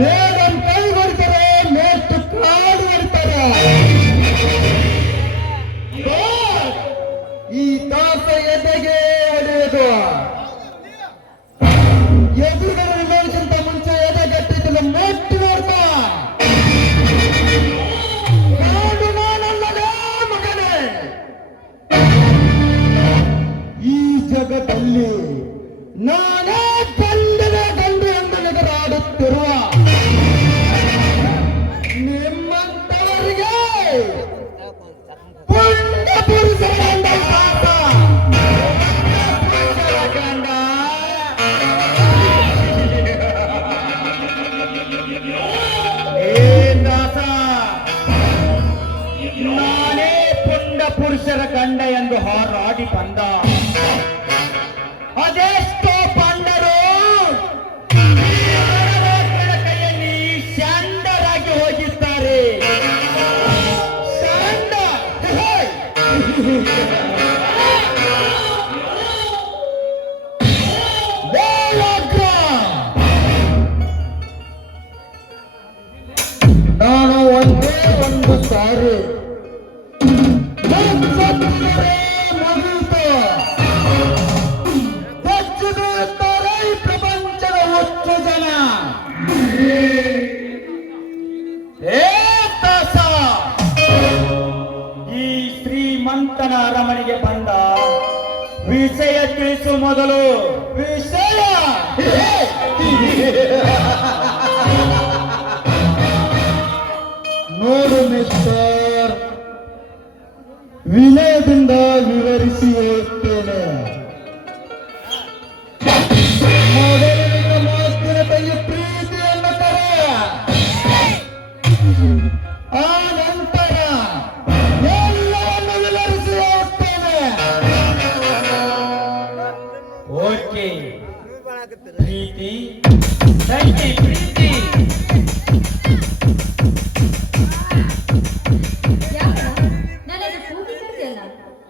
Madam ಕೈ ಹೊಡಿತಾರೆ, ಮೇಷ್ಟು ಕಾಡು ಹೊಡಿತಾರೆ. ಈ ದಾಸ ಎದೆಗೆ ಹೊಡೆಯೋದು. ಎದುರುಗಡೆ ವಿಭಜಿಸಿದ ಮುಂಚೆ ಎದೆ ಗಟ್ಟಿದ್ದಲ್ಲ ಮೆಟ್ಟು ನೋಡ್ತಾ ಕಾಡು ನಾನಲ್ಲದೆ ಮಗನೇ. ಈ ಜಗದಲ್ಲಿ ನಾನೇ ಗಂಡನೇ ಗಂಡು ಎಂದು ನೆಗರಾಡುತ್ತಿರುವ ನಿಮ್ಮಂತವರಿಗೆ ಪುಣ್ಯ ಪುರುಷರ ಗಂಡ ಸಾಕ. ಗಂಡ ದಾಸ, ನಾನೇ ಪುಂಡ ಪುರುಷರ ಗಂಡ ಎಂದು ಹಾರಾಡಿ ಬಂದ. ಅದೆಷ್ಟೋ ಪಂಡರು ಕೈಯಲ್ಲಿ ಶಾಂಡರಾಗಿ ಹೋಗಿದ್ದಾರೆ. ಶಾಂಡ ನಾನು ಒಂದೇ ಒಂದು ಸಾರಿ ಮುಗಿಯಿತು. ಹೆಚ್ಚುತ್ತಾರೆ ಈ ಪ್ರಪಂಚದ ಒಟ್ಟು ಜನ. ಏ ದಾಸ, ಈ ಶ್ರೀಮಂತನ ಅರಮನೆಗೆ ಬಂದ ವಿಷಯ ತಿಳಿಸು ಮೊದಲು. ವಿಷಯ ನೋಡು ಮಿಸ್ಟರ್, ವಿನಯದಿಂದ ವಿವರಿಸಿ ಹೇಳುತ್ತೇನೆ. ಮೊದಲಿನ ಮಾತಿನ ತಂಗಿ ಪ್ರೀತಿಯನ್ನು ಕರೆ, ಆ ನಂತರ ಎಲ್ಲವನ್ನು ವಿವರಿಸಿ ಹೇಳುತ್ತೇನೆ. ಓಕೆ, ಪ್ರೀತಿ ತಂಗಿ ಪ್ರೀತಿ.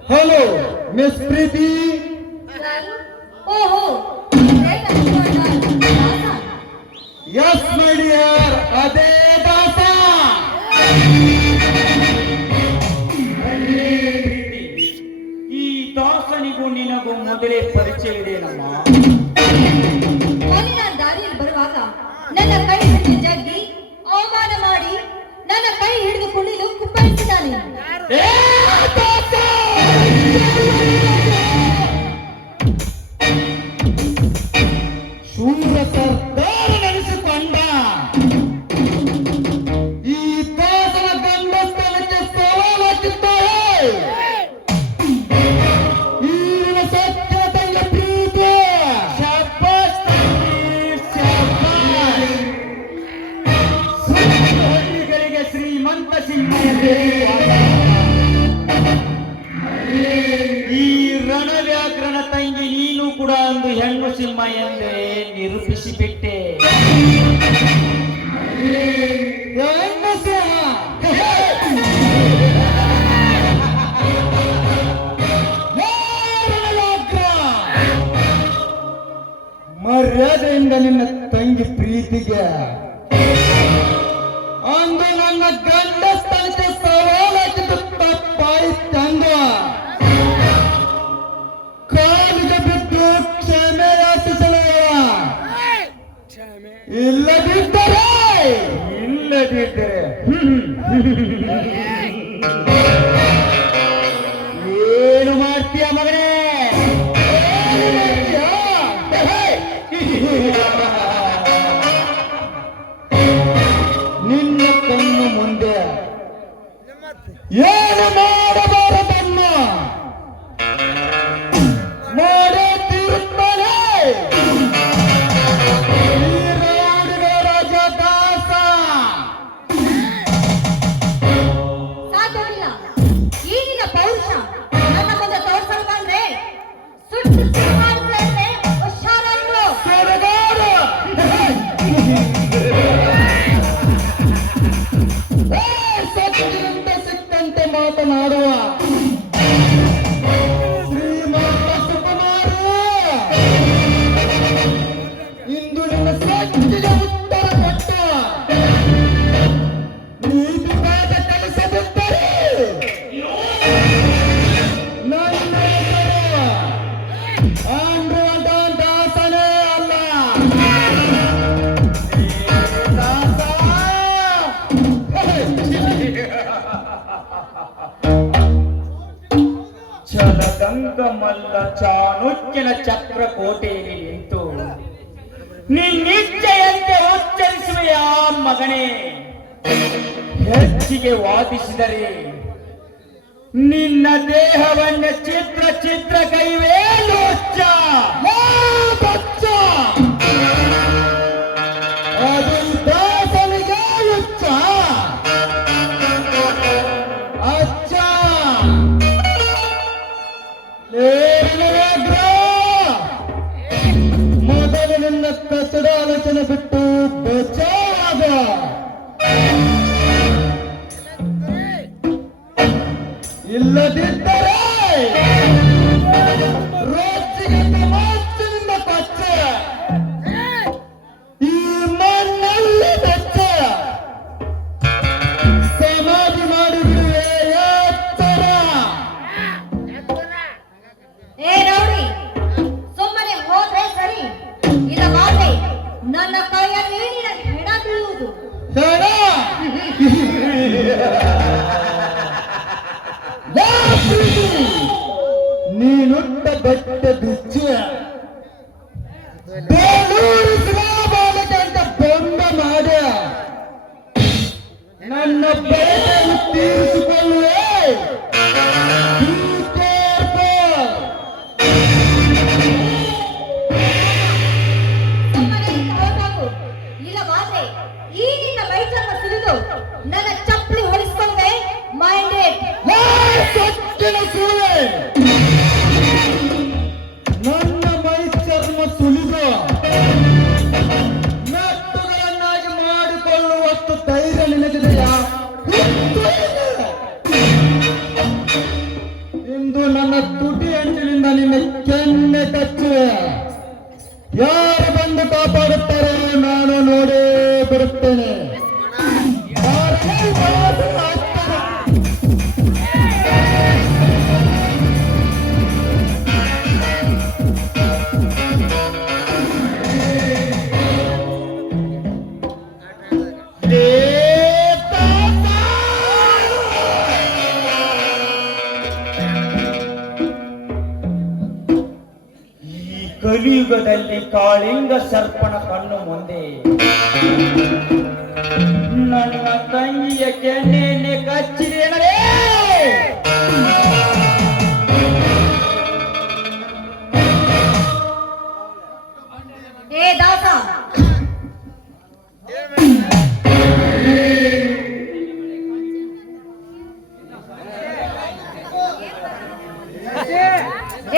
ಹಲೋ ಮಿಸ್ ಪ್ರೀತಿ. ಓಹೋ, ಯಸ್ ಮೈ ಡಿಯರ್, ಅದೇ ದಾಸ. ಈ ದಾಸನಿಗೂ ನಿನಗೂ ಮೊದಲೇ ಪರಿಚಯ ಇದೆಯಮ್ಮ. ದಾರಿಯಲ್ಲಿ ಬರುವಾಗ ನನ್ನ ಕೈ ಹಿಡಿದು ಜಗ್ಗಿ ಅವಮಾನ ಮಾಡಿ ನನ್ನ ಕೈ ಹಿಡಿದು ಕುಣಿದು ಕುಪ್ಪಳಿಸಿದ್ದಾನೆ. ಶೂರ ಸರ್ದಾರ ನೆನೆಸಿಕೊಂಡ ಈ ದಾಸನ ಗಂಡಸ್ಥಾನಕ್ಕೆ ಸವಾಲಾಗಿದ್ದಾರೆ. ಈ ಸತ್ಯ ತಂಗ ಪ್ರೀತಿ. ಶಾಬಾಷ್ ತಂಗಿ, ಶಾಬಾಷ್. ಹಳ್ಳಿಗಳಿಗೆ ಶ್ರೀಮಂತ ಸಿಂಹವೇ. ಈ ರಣವ್ಯಾಘ್ರನ ತಂಗಿ ನೀನು ಕೂಡ ಒಂದು ಹೆಣ್ಣು ಸಿಂಹ ಎಂದೇ ನಿರೂಪಿಸಿಬಿಟ್ಟೆ. ಹೆಣ್ಣು ಸಿಂಹ ಮರ್ಯಾದೆಯಿಂದ ನಿನ್ನ ತಂಗಿ ಪ್ರೀತಿಗೆ ಅಂದು ನನ್ನ ಗಂಡ ಸ್ಥಳಕ್ಕೆ ಸವಾಲಾಗಿದ್ದು ತಪ್ಪಾಯಿತಂದ ಕಾಲಿಗೆ ಬಿದ್ದು ಕ್ಷಮೆ ಯಾಚಿಸಲವ. ಇಲ್ಲದಿದ್ದರೆ ಏನು ಮಾಡ್ತೀಯ ಮಗನೇ? ನಿನ್ನ ಕಣ್ಣು ಮುಂದೆ ಏನು ಮಾಡಬಾರದನ್ನು ಮಾಡುತ್ತಿರುತ್ತಾನೆ ರಾಜ ದಾಸ. ಸಾಧ್ಯವಿಲ್ಲ. ಈಗಿನ ಪೌರುಷ ನನ್ನ ಮುಂದೆ ತೋರಿಸಲು ಬಂದ್ರೆ ಸುಟ್ಟು ಸುಮಾರಿಸುತ್ತೆ. ಹುಷಾರಾಗಿರು. ಸತ್ತಿನಿಂದ ಸಿಕ್ಕಂತೆ ಮಾತನಾಡುವ ಶ್ರೀಮಂತ ಸುಕುಮಾರ, ಇಂದು ನಿನ್ನ ಸತ್ತಿಗೆ ಉತ್ತರ ಕೊಟ್ಟ ರಂಗಮಲ್ಲ ಚಾಣುಕ್ಯನ ಚಕ್ರಕೋಟೆಯಲ್ಲಿ ನಿಂತು ನಿನ್ನಿಚ್ಛೆಯಂತೆ ಉಚ್ಚರಿಸುವೆಯ ಮಗನೇ. ಹೆಚ್ಚಿಗೆ ವಾದಿಸಿದರೆ ನಿನ್ನ ದೇಹವನ್ನ ಚಿತ್ರ ಚಿತ್ರ ಕೈವೇ ಲೋಚ ಬಚ್ಚ. ಅದು ದಾಸನಿಗೆ ಲುಚ್ಚ ಅಚ್ಚ. ಮೊದಲು ನಿನ್ನ ಕಚಡ ಆಲೋಚನೆ ಬಿಟ್ಟು ಬಚಾವಾದ. ಇಲ್ಲದಿದ್ದರೆ ರೋಜಿಗಿಂತ ಮಾತಿನಿಂದ ಪಚ್ಚ ಈ ಮಣ್ಣಲ್ಲಿ ಬೆಚ್ಚ ಸಮಾಧಿ ಮಾಡಿಬಿಡುವೆ ಎತ್ತರ. ಏ ರೌಡಿ, ಸುಮ್ಮನೆ ಹೋದ್ರೆ ಸರಿ, ಇಲ್ಲವಾದ್ರೆ ನನ್ನ ಕೈಯಲ್ಲಿ ನಿನ್ನ ಹೆಣ ಬೀಳುವುದು. ಬೇಡ. ನೀನುಟ್ಟ ಬೆಟ್ಟ ಬಿಚ್ಚ ಬೇಲೂರು ಬಾಲಕ ಅಂತ ಬೊಂಬ ಮಾಡ ನನ್ನ ಬೆಳೆಯನ್ನು ತೀರಿಸಿಕೊಳ್ಳುವೆ. ಸುಮ್ಮನೆ ನಿಂತು ಹೋಗಾಕು, ಇಲ್ಲವಾದ್ರೆ ಈ ನಿನ್ನ ಮೈಚರ್ಮ ಸುಲಿದು ನನ್ನ ಚಪ್ಪಲಿ ಹೊಡಿಸಿಕೊಳ್ಳುವೆ. ಮೈಂಡೆಡ್. ಸೊಕ್ಕಿನ ಸುಳ್ಳೆ ನನ್ನ ಮೈ ಚರ್ಮ ಸುಲಿದು ಮೆಟ್ಟುಗಳನ್ನಾಗಿ ಮಾಡಿಕೊಳ್ಳುವಷ್ಟು ಧೈರ್ಯ ನಿನಗಿದೆಯಾ? ಇಂದು ನನ್ನ ತುಟಿ ಅಂಟಿನಿಂದ ನಿನ್ನ ಕೆನ್ನೆ ಕಚ್ಚುವೆ. ಯಾರು ಬಂದು ಕಾಪಾಡುತ್ತಾರೋ ನಾನು ನೋಡೇ ಬರುತ್ತೇನೆ. ಕಲಿಯುಗದಲ್ಲಿ ಕಾಳಿಂಗ ಸರ್ಪಣ ಕಣ್ಣು ಮುಂದೆ ನನ್ನ ತಂಗಿಯ ಕೆನ್ನೆಯನ್ನೇ ಕಚ್ಚಿದೇನರೇ. ಏ ದಾಸ,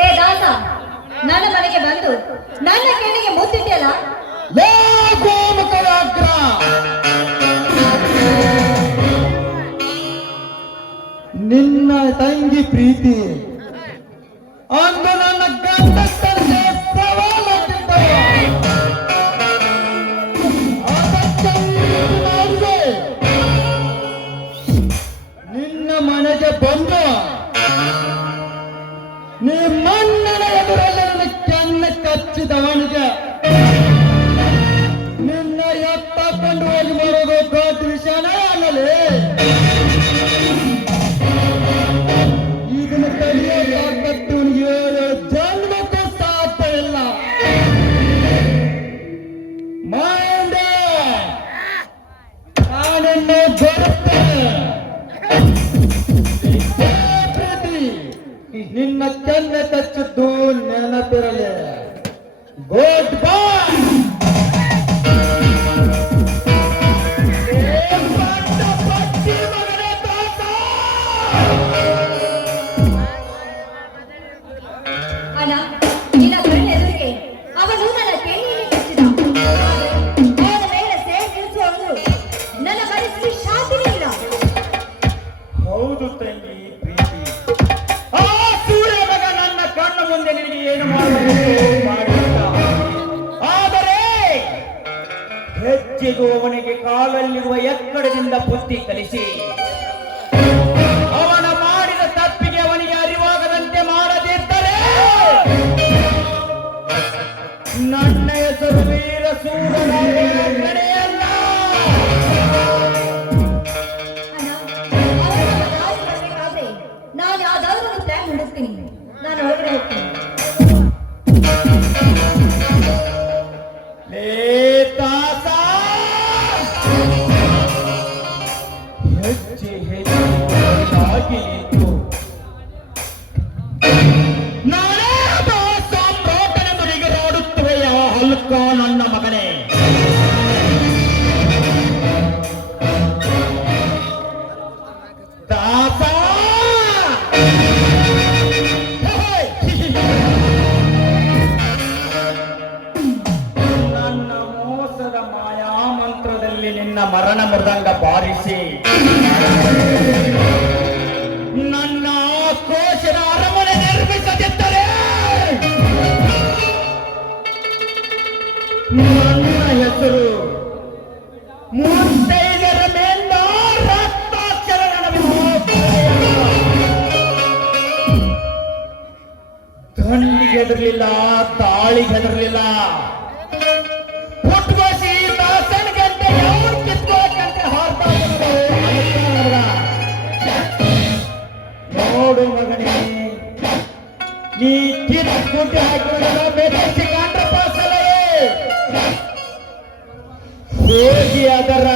ಏ ದಾಸ, ನನ್ನ ಮನೆಗೆ ಬಂದು ನನ್ನ ಕೆನ್ನೆಗೆ ಮುತ್ತಿದ್ಯಲ್ಲ. ನಿನ್ನ ತಂಗಿ ಪ್ರೀತಿ ಅಂದು ನನ್ನ ಗಂಡಸ್ತನಿಗೆ ಸವಾಲಾಗಿದ್ದವ. ಅದಕ್ಕೆ ಏನು ಮಾಡಿದೆ? ನಿನ್ನ ಮನೆಗೆ ಬಂದು ನಿಮ್ಮಣ್ಣನ ಎದುರಲ್ಲಿ ನನ್ನ ಕೆನ್ನೆ ಕಚ್ಚಿದವನಿಗೆ ನಿನ್ನ ಎತ್ತಕೊಂಡು ಹೋಗಿ ಬರೋದು ದೊಡ್ಡ ವಿಷಯನೇ ಅನ್ನಲಿ. ಇದನ್ನು ಕಲಿಯೋದಾಗತ್ತು ಏಳು ಜನ್ಮಕ್ಕೂ ಸಾಧ್ಯ ಇಲ್ಲ. ಮೈಂಡೆ ನಾನಿನ್ನು ಬರುತ್ತೇನೆ. ಪ್ರೀತಿ ನಿನ್ನ ಕೆನ್ನೆ ಕಚ್ಚಿದ್ದು ನೆನಪಿರಲಿ. ಗುಡ್ ಬಾಯ್. ಅಣ್ಣ, ನಿನ್ನ ಕಣ್ಣೆದುರಿಗೆ ಅವನು ನನ್ನ ಕೆನ್ನೆಯಲ್ಲಿ ಕಚ್ಚಿದ. ಅವನ ಮೇಲೆ ಸೇರ್ ನಿಲ್ಲಿಸುವವನು ನನ್ನ ಮನಸ್ಸಿಗೆ ಶಾಂತಿನೇ ಇಲ್ಲ. ಹೌದು ತಂಗಿ ಪ್ರೀತಿ. ಆ ಸೂರ್ಯ ಮಗ ನನ್ನ ಕಣ್ಣು ಮುಂದೆ ನಿನಗೆ ಏನು ಮಾಡಿಲ್ಲ. ಆದರೆ ಹೆಜ್ಜೆಗೂ ಅವನಿಗೆ ಕಾಲಲ್ಲಿರುವ ಎಕ್ಕಡದಿಂದ ಬುದ್ಧಿ ಕಲಿಸಿ ಅವನ ಮಾಡಿದ ತಪ್ಪಿಗೆ ಅವನಿಗೆ ಅರಿವಾಗದಂತೆ ಮಾಡದಿದ್ದರೆ ನನ್ನ ಹೆಸರು ವೀರ ಸೂರನಾಗಲ್ಲ. ಅಣ್ಣ, ಅವನು ನಮ್ಮ ದಾರಿ ಬರಬೇಕಾದ್ರೆ ನಾನು ಯಾವ್ದಾದ್ರು ಒಂದು ಪ್ಲಾನ್ ಹುಡುಕ್ತೀನಿ. ನಾನು ಒಳಗಡೆ ತಾಸ ಹೆಜ್ಜೆ ಹೆಜ್ಜೆ ನಿಂತು ನಾನೇ ಸಾಮ್ರಾಟನೆಂದು ನಿಗರಾಡುತ್ತವೆಯ ಹಲ್ಕ ನನ್ನ ಮಗನೇ. ದಾಸ ನನ್ನ ಮೋಸದ ಮಾಯಾ ಮಂತ್ರದಲ್ಲಿ ನಿನ್ನ ಮರಣ ಮೃದಂಗ ಬಾರಿಸಿ ನನ್ನ ಕೋಶದ ಅರಮನೆ ನಿರ್ಮಿಸದಿದ್ದರೆ ನನ್ನ ಹೆಸರು ಮೂರ್ತೈದರ ಮೇಲಿನ ರಕ್ತಾಕ್ಷರ ದಂಡಿಗೆ ಹೆದರ್ಲಿಲ್ಲ, ತಾಳಿಗೆ ಹೆದರ್ಲಿಲ್ಲ. ಪುಟ್ಕೋಸಿ ದಾಸನ ಗಂಟೆ ಯಾರು ಕಿತ್ಕೋಕಂತೆ ಹಾರ್ತಾ ನೋಡು ಮಗನೇ, ನೀ ಕಿತ್ಕುಂಟೆ ಹಾಕಿದ ಬೇಕಿಸಿ ಕಾಂಡ್ರ ಪಾಸಲೇ ಹೋಗಿ ಅದರ